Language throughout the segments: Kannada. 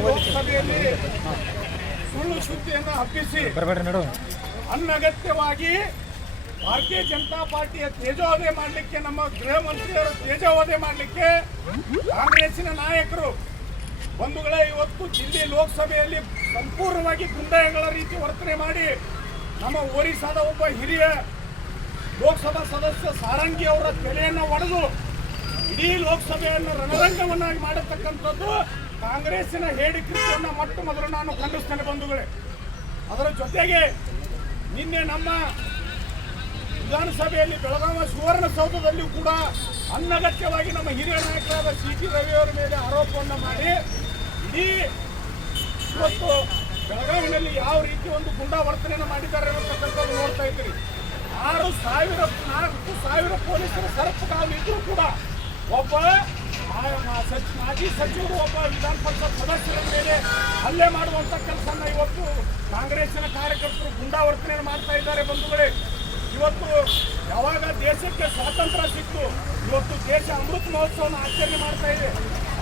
ಲೋಕಸಭೆಯಲ್ಲಿ ಸುಳ್ಳು ಸುದ್ದಿಯನ್ನು ಹಬ್ಬಿಸಿ ಅನಗತ್ಯವಾಗಿ ಭಾರತೀಯ ಜನತಾ ಪಾರ್ಟಿಯ ತೇಜೋವಧೆ ಮಾಡಲಿಕ್ಕೆ ನಮ್ಮ ಗೃಹ ಮಂತ್ರಿಯವರು ತೇಜೋವಧೆ ಮಾಡಲಿಕ್ಕೆ ಕಾಂಗ್ರೆಸ್ಸಿನ ನಾಯಕರು ಬಂಧುಗಳೇ ಇವತ್ತು ದಿಲ್ಲಿ ಲೋಕಸಭೆಯಲ್ಲಿ ಸಂಪೂರ್ಣವಾಗಿ ಗುಂಡಾಯಗಳ ರೀತಿ ವರ್ತನೆ ಮಾಡಿ ನಮ್ಮ ಒರಿಸ್ಸಾದ ಒಬ್ಬ ಹಿರಿಯ ಲೋಕಸಭಾ ಸದಸ್ಯ ಸಾರಂಗಿ ಅವರ ತಲೆಯನ್ನು ಒಡೆದು ಇಡೀ ಲೋಕಸಭೆಯನ್ನು ರಣರಂಗವನ್ನಾಗಿ ಮಾಡತಕ್ಕಂಥದ್ದು ಕಾಂಗ್ರೆಸ್ಸಿನ ಹೇಳಿಕೆಯನ್ನು ಮೊಟ್ಟ ಮೊದಲು ನಾನು ಖಂಡಿಸ್ತೇನೆ ಬಂಧುಗಳೇ. ಅದರ ಜೊತೆಗೆ ನಿನ್ನೆ ನಮ್ಮ ವಿಧಾನಸಭೆಯಲ್ಲಿ ಬೆಳಗಾವಿ ಸುವರ್ಣಸೌಧದಲ್ಲಿಯೂ ಕೂಡ ಅನಗತ್ಯವಾಗಿ ನಮ್ಮ ಹಿರಿಯ ನಾಯಕರಾದ ಸಿ ಟಿ ರವಿಯವರ ಮೇಲೆ ಆರೋಪವನ್ನು ಮಾಡಿ ಇಡೀ ಇವತ್ತು ಬೆಳಗಾವಿನಲ್ಲಿ ಯಾವ ರೀತಿ ಒಂದು ಗುಂಡಾ ವರ್ತನೆಯನ್ನು ಮಾಡಿದ್ದಾರೆ ಅನ್ನತಕ್ಕಂಥದ್ದು ನೋಡ್ತಾ ಇದ್ದೀರಿ. ಆರು ಸಾವಿರ, ನಾಲ್ಕು ಸಾವಿರ ಪೊಲೀಸರ ಸರಪುಗಾಲು ಇದ್ರೂ ಕೂಡ ಒಬ್ಬ ಮಾಜಿ ಸಚಿವರು ಒಬ್ಬ ವಿಧಾನ ಪರಿಷತ್ ಸದಸ್ಯರ ಮೇಲೆ ಹಲ್ಲೆ ಮಾಡುವಂತ ಕೆಲಸನ ಇವತ್ತು ಕಾಂಗ್ರೆಸ್ಸಿನ ಕಾರ್ಯಕರ್ತರು ಗುಂಡಾ ವರ್ತನೆಯನ್ನು ಮಾಡ್ತಾ ಇದ್ದಾರೆ ಬಂಧುಗಳೇ. ಇವತ್ತು ಯಾವಾಗ ದೇಶಕ್ಕೆ ಸ್ವಾತಂತ್ರ್ಯ ಸಿಕ್ತು, ಇವತ್ತು ದೇಶ ಅಮೃತ ಮಹೋತ್ಸವನ ಆಚರಣೆ ಮಾಡ್ತಾ ಇದೆ.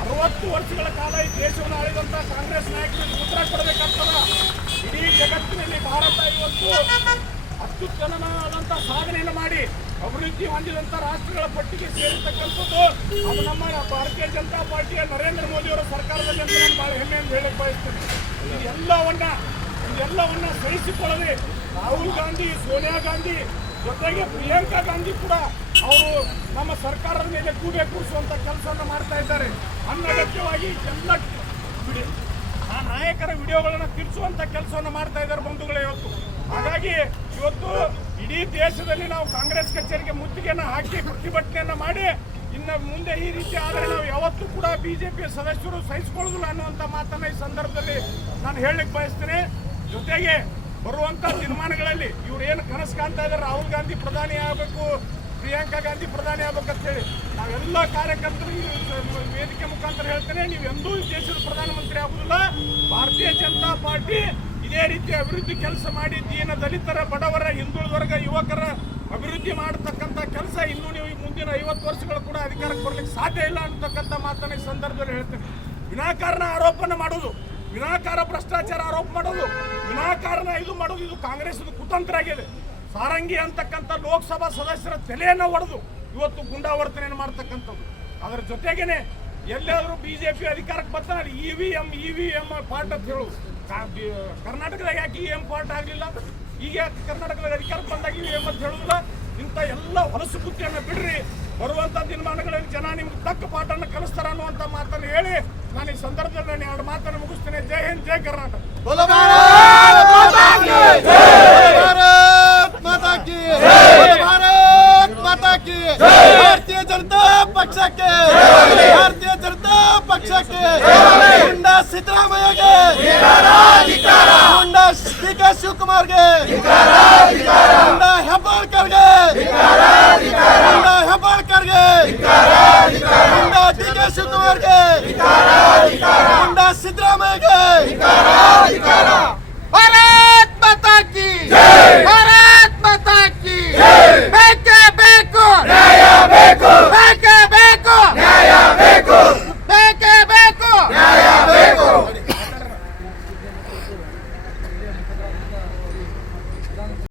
ಅರವತ್ತು ವರ್ಷಗಳ ಕಾಲ ಈ ದೇಶವನ್ನು ಆಳಿದಂತ ಕಾಂಗ್ರೆಸ್ ನಾಯಕರಿಗೆ ಉತ್ತರ ಕೊಡಬೇಕಾಗ್ತದ? ಇಡೀ ಜಗತ್ತಿನಲ್ಲಿ ಭಾರತ ಇವತ್ತು ಅತ್ಯುತ್ತಮವಾದಂತ ಸಾಧನೆಯನ್ನು ಮಾಡಿ ಅಭಿವೃದ್ಧಿ ಹೊಂದಿದಂತ ರಾಷ್ಟ್ರಗಳ ಪಟ್ಟಿಗೆ ಸೇರಿರ್ತಕ್ಕಂಥದ್ದು, ಅದು ನಮ್ಮ ಭಾರತೀಯ ಜನತಾ ಪಾರ್ಟಿಯ ನರೇಂದ್ರ ಮೋದಿ ಅವರ ಸರ್ಕಾರದಲ್ಲಿ ಅಂತ ನಾನು ಹೆಮ್ಮೆ ಎಂದು ಹೇಳಕ್ ಬಯಸ್ತೇನೆ. ಇದೆಲ್ಲವನ್ನ ಇದೆಲ್ಲವನ್ನ ಸಹಿಸಿಕೊಳ್ಳದೆ ರಾಹುಲ್ ಗಾಂಧಿ, ಸೋನಿಯಾ ಗಾಂಧಿ ಜೊತೆಗೆ ಪ್ರಿಯಾಂಕಾ ಗಾಂಧಿ ಕೂಡ ಅವರು ನಮ್ಮ ಸರ್ಕಾರದ ಮೇಲೆ ಕೂಡೆ ಕೂರಿಸುವಂತ ಕೆಲಸವನ್ನು ಮಾಡ್ತಾ ಇದ್ದಾರೆ. ಅನಗತ್ಯವಾಗಿ ಎಲ್ಲ ಆ ನಾಯಕರ ವಿಡಿಯೋಗಳನ್ನು ತಿರ್ಸುವಂತ ಕೆಲಸವನ್ನು ಮಾಡ್ತಾ ಇದ್ದಾರೆ ಬಂಧುಗಳೇ ಇವತ್ತು. ಹಾಗಾಗಿ ಇವತ್ತು ಇಡೀ ದೇಶದಲ್ಲಿ ನಾವು ಕಾಂಗ್ರೆಸ್ ಕಚೇರಿಗೆ ಮುತ್ತಿಗೆಯನ್ನು ಹಾಕಿ ಪ್ರತಿಭಟನೆಯನ್ನು ಮಾಡಿ, ಇನ್ನು ಮುಂದೆ ಈ ರೀತಿ ಆದರೆ ನಾವು ಯಾವತ್ತೂ ಕೂಡ ಬಿಜೆಪಿಯ ಸದಸ್ಯರು ಸಹಿಸಿಕೊಳ್ಳೋದಿಲ್ಲ ಅನ್ನುವಂಥ ಮಾತನ್ನು ಈ ಸಂದರ್ಭದಲ್ಲಿ ನಾನು ಹೇಳಲಿಕ್ಕೆ ಬಯಸ್ತೇನೆ. ಜೊತೆಗೆ ಬರುವಂಥ ತೀರ್ಮಾನಗಳಲ್ಲಿ ಇವ್ರು ಏನು ಕನಸು ಕಾಣ್ತಾ ಇದ್ದಾರೆ, ರಾಹುಲ್ ಗಾಂಧಿ ಪ್ರಧಾನಿ ಆಗಬೇಕು, ಪ್ರಿಯಾಂಕಾ ಗಾಂಧಿ ಪ್ರಧಾನಿ ಹೇಳಿ ನಾವೆಲ್ಲ ಕಾರ್ಯಕರ್ತರು ವೇದಿಕೆ ಮುಖಾಂತರ ಹೇಳ್ತೇನೆ ನೀವು ಎಂದೂ ದೇಶದ ಪ್ರಧಾನಮಂತ್ರಿ ಆಗುದಿಲ್ಲ. ಭಾರತೀಯ ಜನತಾ ಪಾರ್ಟಿ ಇದೇ ರೀತಿ ಅಭಿವೃದ್ಧಿ ಕೆಲಸ ಮಾಡಿ ದಲಿತರ, ಬಡವರ ಹಿಂದುಳಿದ ವರ್ಗ ಯುವಕರ ಅಭಿವೃದ್ಧಿ ಮಾಡತಕ್ಕಂಥ ಕೆಲಸ ಇನ್ನೂ ನೀವು ಮುಂದಿನ ಐವತ್ತು ವರ್ಷಗಳು ಕೂಡ ಅಧಿಕಾರಕ್ಕೆ ಬರಲಿಕ್ಕೆ ಸಾಧ್ಯ ಇಲ್ಲ ಅಂತಕ್ಕಂಥ ಮಾತನ್ನ ಈ ಸಂದರ್ಭದಲ್ಲಿ ಹೇಳ್ತೇನೆ. ವಿನಾಕಾರಣ ಆರೋಪನ ಮಾಡೋದು ವಿನಾಕಾರ ಭ್ರಷ್ಟಾಚಾರ ಆರೋಪ ಮಾಡೋದು ವಿನಾಕಾರಣ ಇದು ಮಾಡೋದು ಇದು ಕಾಂಗ್ರೆಸ್ ಕುತಂತ್ರ ಆಗಿದೆ. ಸಾರಂಗಿ ಅಂತಕ್ಕಂಥ ಲೋಕಸಭಾ ಸದಸ್ಯರ ತಲೆಯನ್ನು ಒಡೆದು ಇವತ್ತು ಗುಂಡಾವರ್ತನೆಯನ್ನು ಮಾಡ್ತಕ್ಕಂಥದ್ದು. ಅದರ ಜೊತೆಗೇನೆ ಎಲ್ಲಾದರೂ ಬಿಜೆಪಿ ಅಧಿಕಾರಕ್ಕೆ ಬರ್ತಾರೆ E V M E V M part ಅಂತ ಹೇಳೋದು. ಬಿ- ಕರ್ನಾಟಕದಾಗ ಯಾಕೆ ಏನು ಪಾರ್ಟ್ ಆಗಲಿಲ್ಲ? ಈಗ ಯಾಕೆ ಕರ್ನಾಟಕದಾಗ ಅಧಿಕಾರಕ್ಕೆ ಬಂದಾಗ ಅಂತ ಇಂಥ ಎಲ್ಲ ಹೊಲಸು ಬುದ್ಧಿಯನ್ನು ಬಿಡ್ರಿ. ಬರುವಂಥ ದಿನಮಾನಗಳಲ್ಲಿ ಜನ ನಿಮ್ಗೆ ತಕ್ಕ ಪಾಠನ ಕಲಿಸ್ತಾರ ಅನ್ನುವಂಥ ಮಾತನ್ನು ಹೇಳಿ ನಾನು ಈ ಸಂದರ್ಭದಲ್ಲಿ ನಾನು ಎರಡು ಮಾತನ್ನು ಮುಗಿಸ್ತೇನೆ. ಜೈ ಹಿಂದ್, ಜೈ ಕರ್ನಾಟಕ. ಭಾರತೀಯ ಜನತಾ ಪಕ್ಷಕ್ಕೆ ಭಾರತೀಯ ಜನತಾ ಪಕ್ಷಕ್ಕೆ ಸಿದ್ದರಾಮಯ್ಯಗೆ! ಮುಂಡ ಸ್ಪೀಕರ್ ಶಿವಕುಮಾರ್ಗೆ! ಮುಂಡ ಹೆಬ್ಬಾಳ್ಕರ್ಗೆ! ಮುಂಡ ಹೆಬ್ಬಾಳ್ಕರ್ಗೆ! ಮುಂಡ ಡಿ ಕೆ ಶಿವಕುಮಾರ್ಗೆ! ಮುಂಡ ಸಿದ್ದರಾಮಯ್ಯಗೆ!